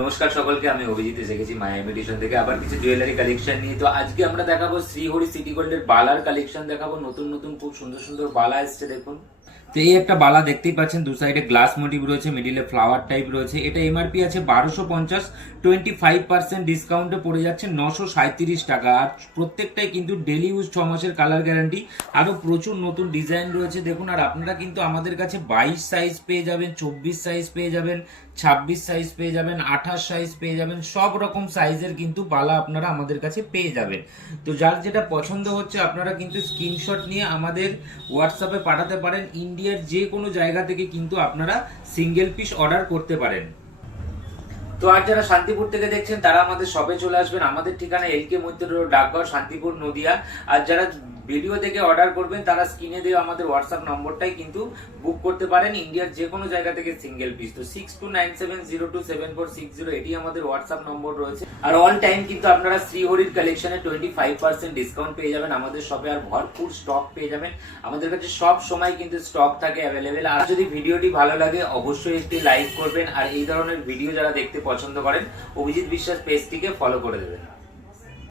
নমস্কার সকলকে, আমি অভিজিৎ এসে গেছি মায়া ইমিটেশন থেকে আবার কিছু জুয়েলারি কালেকশন নিয়ে। তো আজকে আমরা দেখাবো শ্রীহরি সিটি গোল্ডের বালার কালেকশন দেখাবো। নতুন নতুন খুব সুন্দর সুন্দর বালা এসছে, দেখুন। তো এই একটা বালা দেখতেই পাচ্ছেন, দু সাইডে গ্লাস মোটিভ রয়েছে, মিডিলে ফ্লাওয়ার টাইপ রয়েছে। এটা এমআরপি আছে 1250, 25% ডিসকাউন্টে পড়ে যাচ্ছে 937 টাকা। আর প্রত্যেকটাই কিন্তু ডেলি ইউজ 6 মাসের কালার গ্যারান্টি। আরো প্রচুর নতুন ডিজাইন রয়েছে দেখুন। আর আপনারা কিন্তু আমাদের কাছে 22 সাইজ পেয়ে যাবেন, 24 সাইজ পেয়ে যাবেন, 26 সাইজ পেয়ে যাবেন, 28 সাইজ পেয়ে যাবেন। সব রকম সাইজের কিন্তু বালা আপনারা আমাদের কাছে পেয়ে যাবেন। তো যার যেটা পছন্দ হচ্ছে আপনারা কিন্তু স্ক্রিনশট নিয়ে আমাদের হোয়াটসঅ্যাপে পাঠাতে পারেন। ইন্ডিয়ার যে কোনো জায়গা থেকে কিন্তু আপনারা সিঙ্গেল পিস অর্ডার করতে পারেন। তো আর যারা শান্তিপুর থেকে দেখছেন তারা আমাদের শপে চলে আসবেন। আমাদের ঠিকানা এলকে মধ্য রোড, ডাকঘর, শান্তিপুর, নদিয়া। আর যারা ভিডিও থেকে অর্ডার করবেন তারা স্ক্রিনে দেওয়া আমাদের হোয়াটসঅ্যাপ নম্বরটাই কিন্তু বুক করতে পারেন, ইন্ডিয়ার যে কোনো জায়গা থেকে সিঙ্গেল পিস। তো 6297027460 এটি আমাদের হোয়াটসঅ্যাপ নম্বর রয়েছে। আর অল টাইম কিন্তু আপনারা শ্রীহরির কালেকশনে 25% ডিসকাউন্ট পেয়ে যাবেন আমাদের শপে। আর ভরপুর স্টক পেয়ে যাবেন আমাদের কাছে, সব সময় কিন্তু স্টক থাকে অ্যাভেলেবেল। আর যদি ভিডিওটি ভালো লাগে অবশ্যই একটি লাইক করবেন। আর এই ধরনের ভিডিও যারা দেখতে পছন্দ করেন অভিজিৎ বিশ্বাস পেজটিকে ফলো করে দেবেন।